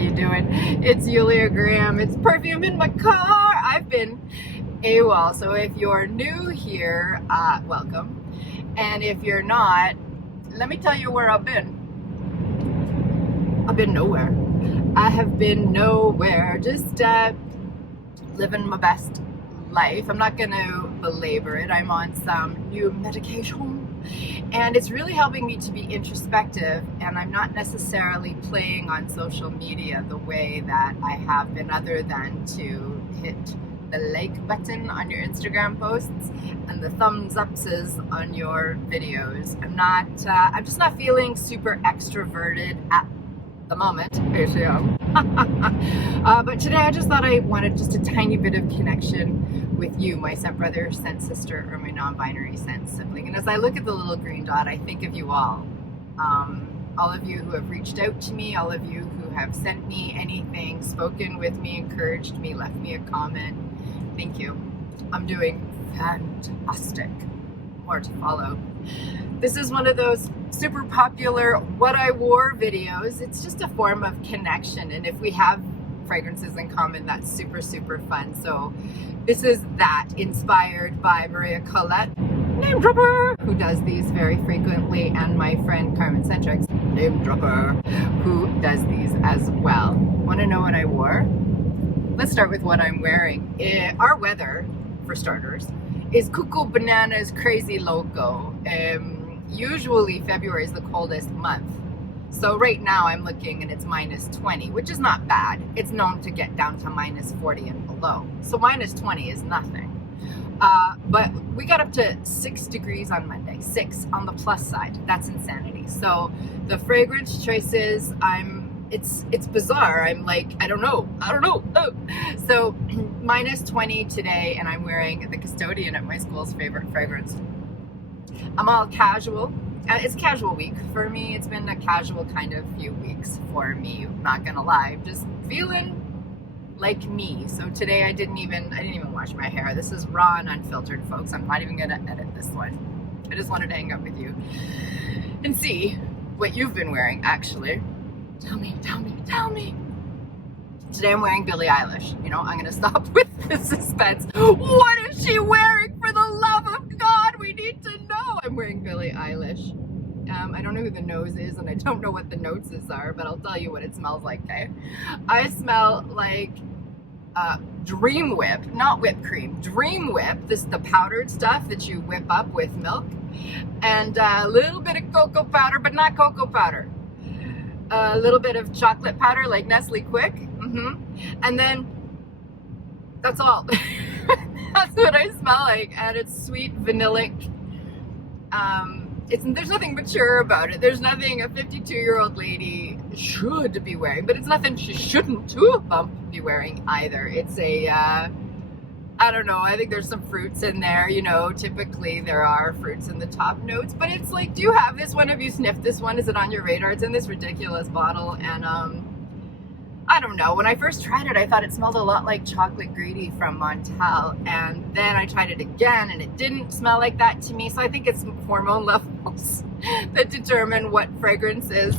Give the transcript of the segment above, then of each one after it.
you doing? It's Yulia Graham. It's Perfume in my car. I've been AWOL, so if you're new here, welcome. And if you're not, let me tell you where I've been. I've been nowhere. I have been nowhere, just living my best life. I'm not gonna belabor it. I'm on some new medication and it's really helping me to be introspective, and I'm not necessarily playing on social media the way that I have been, other than to hit the like button on your Instagram posts and the thumbs ups on your videos. I'm just not feeling super extroverted at the moment. But today I just thought I wanted just a tiny bit of connection with you, my scent brother, scent sister, or my non-binary scent sibling. And as I look at the little green dot, I think of you all of you who have reached out to me, all of you who have sent me anything, spoken with me, encouraged me, left me a comment. Thank you. I'm doing fantastic. More to follow. This is one of those super popular what I wore videos. It's just a form of connection, and if we have fragrances in common, that's super, super fun. So this is that, inspired by Maria Colette, name dropper, who does these very frequently, and my friend Carmen Centrix, name dropper, who does these as well. Want to know what I wore? Let's start with what I'm wearing. Our weather, for starters, is cuckoo bananas crazy loco. Usually February is the coldest month. So right now I'm looking and it's -20, which is not bad. It's known to get down to -40 and below. So -20 is nothing. But we got up to 6 degrees on Monday, 6 on the plus side. That's insanity. So the fragrance choices, it's bizarre. I'm like, I don't know. Oh. So -20 today, and I'm wearing the custodian at my school's favorite fragrance. I'm all casual. It's casual week for me. It's been a casual kind of few weeks for me. Not gonna lie, I'm just feeling like me. So today I didn't even wash my hair. This is raw and unfiltered, folks. I'm not even gonna edit this one. I just wanted to hang out with you and see what you've been wearing, actually. Tell me. Today I'm wearing Billie Eilish. You know, I'm gonna stop with the suspense. What is she wearing, for the love of God? We need to know. I'm wearing Billie Eilish. I don't know who the nose is, and I don't know what the notes are, but I'll tell you what it smells like, okay? I smell like Dream Whip, not whipped cream. Dream Whip, the powdered stuff that you whip up with milk, and a little bit of cocoa powder, but not cocoa powder. A little bit of chocolate powder, like Nestle Quick. And then that's all. That's what I smell like, and it's sweet, vanillic. There's nothing mature about it. There's nothing a 52-year-old lady should be wearing, but it's nothing she shouldn't be wearing either. It's I don't know, I think there's some fruits in there, you know, typically there are fruits in the top notes, but it's like, do you have this one? Have you sniffed this one? Is it on your radar? It's in this ridiculous bottle, and I don't know. When I first tried it, I thought it smelled a lot like Chocolate Greedy from Montel, and then I tried it again, and it didn't smell like that to me. So I think it's hormone levels that determine what fragrances,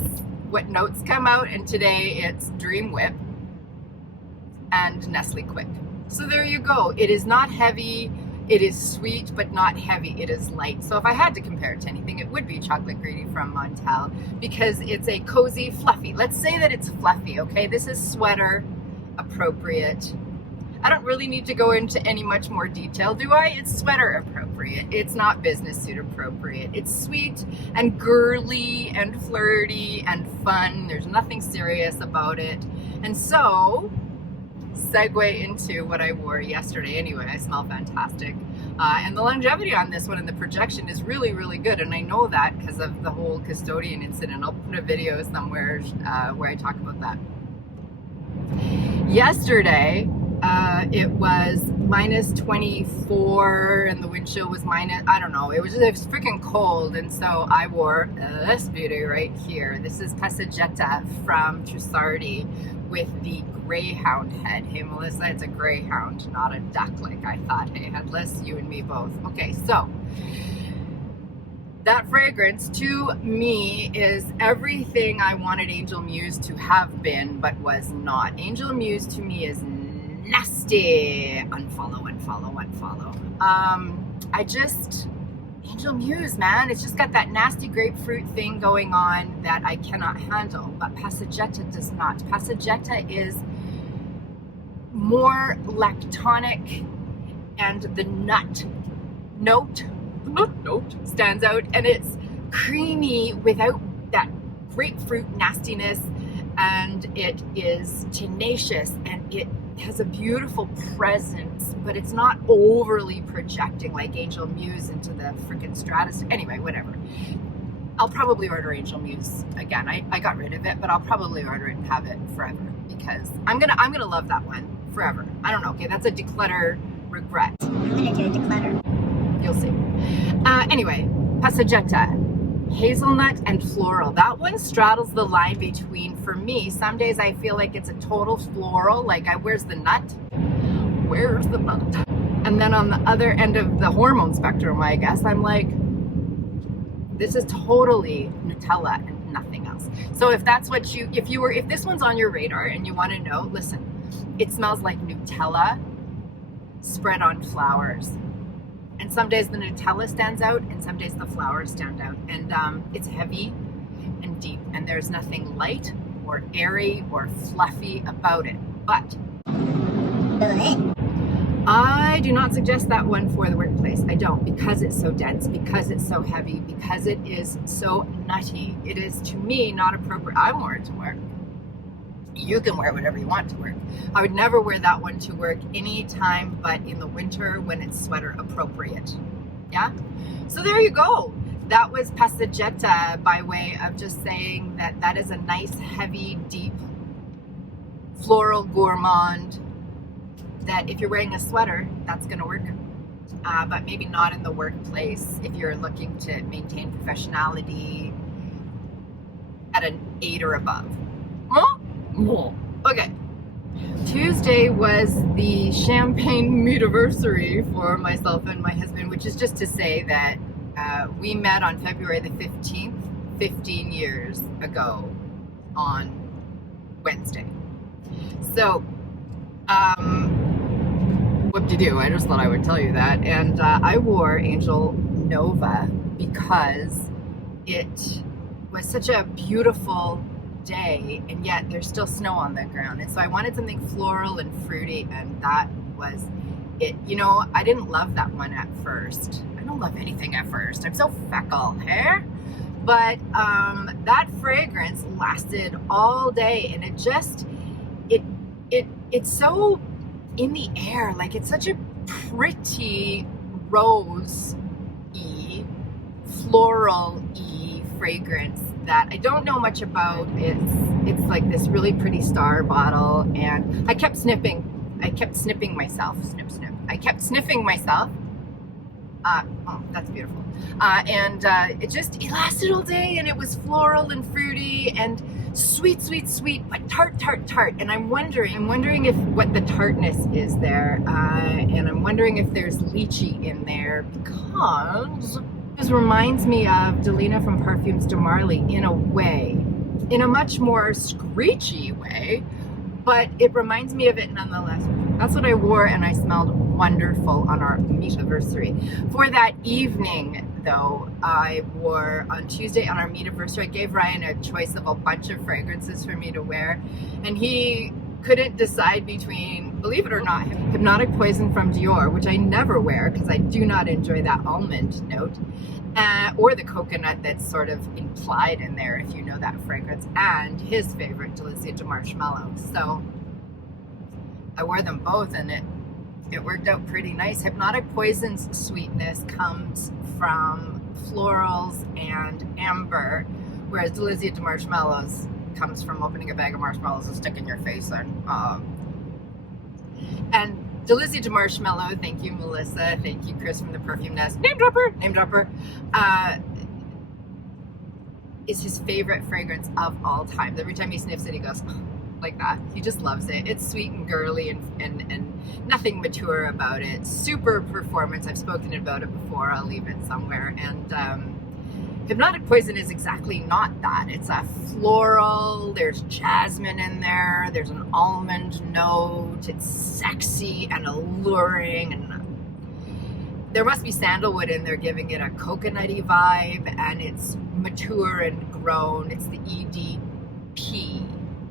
what notes come out, and today it's Dream Whip and Nestle Quick. So there you go. It is not heavy. It is sweet, but not heavy. It is light. So if I had to compare it to anything, it would be Chocolate Greedy from Montel, because it's a cozy, fluffy. Let's say that it's fluffy, okay? This is sweater appropriate. I don't really need to go into any much more detail, do I? It's sweater appropriate. It's not business suit appropriate. It's sweet and girly and flirty and fun. There's nothing serious about it. And so, segue into what I wore yesterday. Anyway, I smell fantastic, and the longevity on this one and the projection is really, really good, and I know that because of the whole custodian incident. I'll put a video somewhere where I talk about that. Yesterday it was -24 and the wind chill was I don't know, it was freaking cold, and so I wore this beauty right here. This is Casa Jetta from Trussardi with the greyhound head. Hey Melissa, it's a greyhound, not a duck like I thought. Hey headless, you and me both. Okay, so That fragrance to me is everything I wanted Angel Muse to have been, but was not. Angel Muse to me is nasty. Unfollow, unfollow, unfollow. Angel Muse, man, it's just got that nasty grapefruit thing going on that I cannot handle, but Casa Jetta does not. Casa Jetta is more lactonic, and the nut note stands out, and it's creamy without that grapefruit nastiness, and it is tenacious, and it has a beautiful presence, but it's not overly projecting like Angel Muse into the freaking stratosphere. Anyway, whatever. I'll probably order Angel Muse again. I got rid of it, but I'll probably order it and have it forever, because I'm gonna love that one forever. I don't know. Okay, that's a declutter regret. I'm gonna do a declutter. You'll see. Anyway, Casa Jetta, hazelnut and floral. That one straddles the line between, for me, some days I feel like it's a total floral, like where's the nut? Where's the nut? And then on the other end of the hormone spectrum, I guess, I'm like, this is totally Nutella and nothing else. So if that's what if this one's on your radar and you want to know, listen, it smells like Nutella spread on flowers. And some days the Nutella stands out, and some days the flowers stand out. And it's heavy and deep, and there's nothing light or airy or fluffy about it. But I do not suggest that one for the workplace. I don't, because it's so dense, because it's so heavy, because it is so nutty. It is, to me, not appropriate. I wore it to work. You can wear whatever you want to work. I would never wear that one to work anytime but in the winter when it's sweater appropriate. Yeah? So there you go. That was Casa Jetta, by way of just saying that that is a nice, heavy, deep, floral gourmand that if you're wearing a sweater, that's going to work. But maybe not in the workplace if you're looking to maintain professionality at an 8 or above. Huh? Okay. Tuesday was the champagne anniversary for myself and my husband, which is just to say that we met on February the 15th, 15 years ago on Wednesday. So, whoop-de-doo, I just thought I would tell you that. And I wore Angel Nova because it was such a beautiful day, and yet there's still snow on the ground, and so I wanted something floral and fruity, and that was it. You know, I didn't love that one at first. I don't love anything at first. I'm so fickle, hey? But that fragrance lasted all day, and it just it's so in the air. Like, it's such a pretty rose-y, floral-y fragrance that I don't know much about. It's like this really pretty star bottle, and I kept sniffing myself. Snip, snip. I kept sniffing myself. Oh, that's beautiful. And it lasted all day, and it was floral and fruity and sweet, but tart. And I'm wondering if what the tartness is there, and I'm wondering if there's lychee in there, because this reminds me of Delina from Perfumes de Marly in a way, in a much more screechy way, but it reminds me of it nonetheless. That's what I wore, and I smelled wonderful on our meet-iversary. For that evening, though, I wore on Tuesday on our meet-iversary, I gave Ryan a choice of a bunch of fragrances for me to wear, and he couldn't decide between, believe it or not, Hypnotic Poison from Dior, which I never wear because I do not enjoy that almond note, or the coconut that's sort of implied in there, if you know that fragrance, and his favorite, Delizia de Marshmallow. So I wore them both, and it worked out pretty nice. Hypnotic Poison's sweetness comes from florals and amber, whereas Delizia de Marshmallows comes from opening a bag of marshmallows and sticking your face in. And Delizia de Marshmallow, thank you Melissa, thank you Chris from the Perfume Nest, name dropper, is his favorite fragrance of all time. Every time he sniffs it, he goes like that. He just loves it. It's sweet and girly and nothing mature about it. Super performance. I've spoken about it before. I'll leave it somewhere. And Hypnotic Poison is exactly not that. It's a floral, there's jasmine in there, there's an almond note, it's sexy and alluring, and there must be sandalwood in there giving it a coconutty vibe, and it's mature and grown. It's the EDP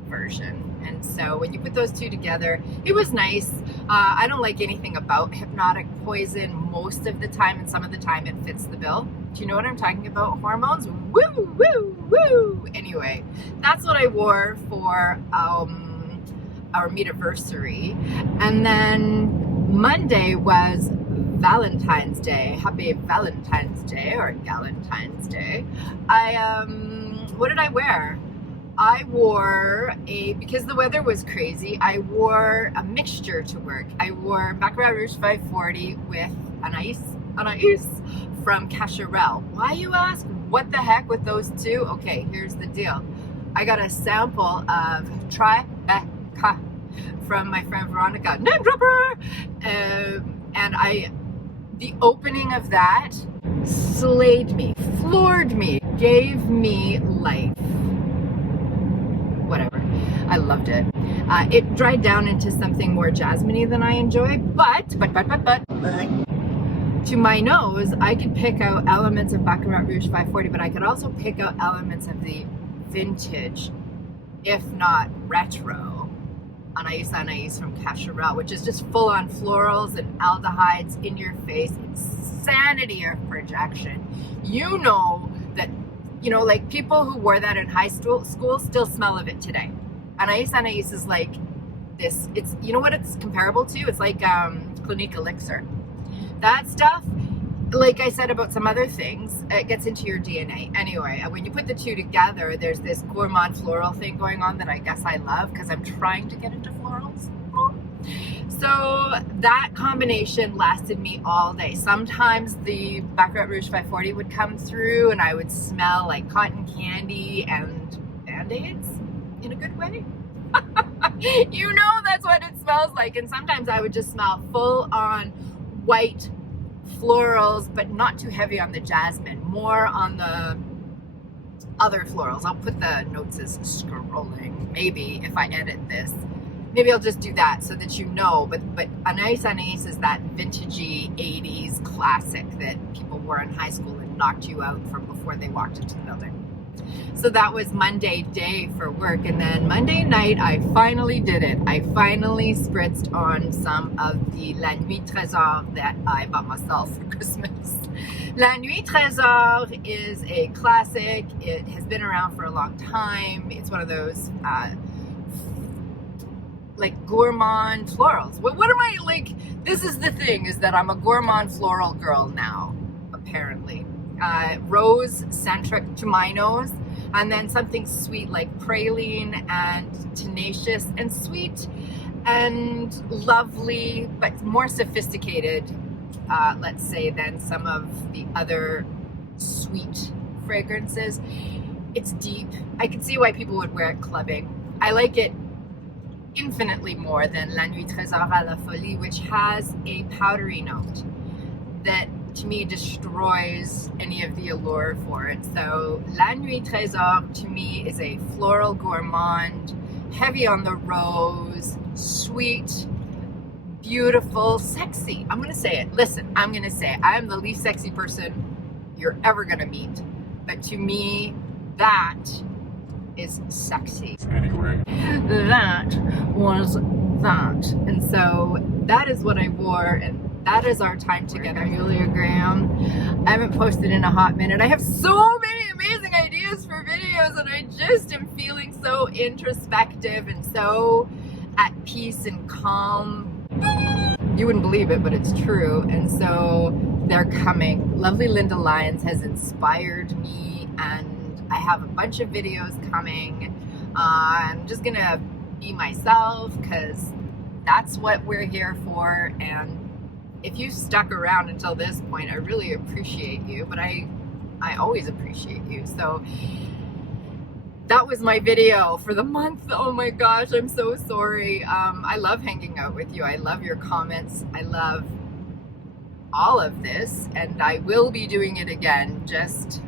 version. And so when you put those two together, it was nice. I don't like anything about Hypnotic Poison most of the time, and some of the time it fits the bill. Do you know what I'm talking about? Hormones? Woo, woo, woo. Anyway, that's what I wore for our anniversary. And then Monday was Valentine's Day. Happy Valentine's Day, or Galentine's Day. What did I wear? I wore because the weather was crazy, I wore a mixture to work. I wore Baccarat Rouge 540 with Anias from Cacharel. Why, you ask? What the heck with those two? Okay, here's the deal. I got a sample of Tribeca from my friend Veronica, name dropper, and the opening of that slayed me, floored me, gave me life. Whatever. I loved it. It dried down into something more jasmine-y than I enjoy, but to my nose, I could pick out elements of Baccarat Rouge 540, but I could also pick out elements of the vintage, if not retro, Anias from Cacharel, which is just full-on florals and aldehydes in your face, insanity of projection. You know that, like people who wore that in high school still smell of it today. Anias is like this, it's, you know what it's comparable to? It's like Clinique Elixir. That stuff, like I said about some other things, it gets into your DNA. Anyway, when you put the two together, there's this gourmand floral thing going on that I guess I love because I'm trying to get into florals. So that combination lasted me all day. Sometimes the Baccarat Rouge 540 would come through and I would smell like cotton candy and Band-Aids in a good way. You know, that's what it smells like. And sometimes I would just smell full on white florals, but not too heavy on the jasmine, more on the other florals. I'll put the notes as scrolling, maybe if I edit this. Maybe I'll just do that so that you know, but Anias is that vintagey 80s classic that people wore in high school and knocked you out from before they walked into the building. So that was Monday day for work, and then Monday night I finally did it. I finally spritzed on some of the La Nuit Trésor that I bought myself for Christmas. La Nuit Trésor is a classic. It has been around for a long time. It's one of those like gourmand florals. What am I like? This is the thing, is that I'm a gourmand floral girl now, apparently. Rose centric to my nose, and then something sweet like praline and tenacious and sweet and lovely, but more sophisticated, let's say, than some of the other sweet fragrances. It's deep. I can see why people would wear it clubbing. I like it infinitely more than La Nuit Trésor à la Folie, which has a powdery note that to me destroys any of the allure for it. So La Nuit Trésor to me is a floral gourmand, heavy on the rose, sweet, beautiful, sexy. I'm gonna say it. Listen, I'm gonna say it. I am the least sexy person you're ever gonna meet, but to me that is sexy. Anyway, that was that. And so that is what I wore, and that is our time together. Julia Graham. I haven't posted in a hot minute. I have so many amazing ideas for videos, and I just am feeling so introspective and so at peace and calm. You wouldn't believe it, but it's true. And so they're coming. Lovely Linda Lyons has inspired me, and I have a bunch of videos coming. I'm just gonna be myself because that's what we're here for. And if you stuck around until this point, I really appreciate you, but I always appreciate you. So that was my video for the month. Oh my gosh, I'm so sorry. I love hanging out with you. I love your comments. I love all of this, and I will be doing it again. Just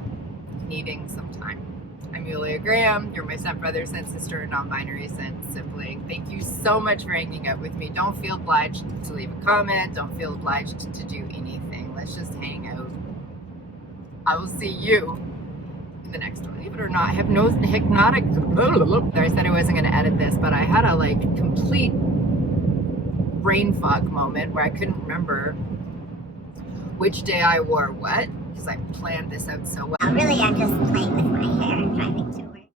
needing some time. I'm Yulia Graham. You're my step brother, scent sister, and non-binary scent sibling. Thank you so much for hanging out with me. Don't feel obliged to leave a comment. Don't feel obliged to do anything. Let's just hang out. I will see you in the next one. Believe it or not, hypnotic. I said I wasn't going to edit this, but I had a like complete brain fog moment where I couldn't remember which day I wore what, because I planned this out so well. Really, I'm just playing with my hair and driving to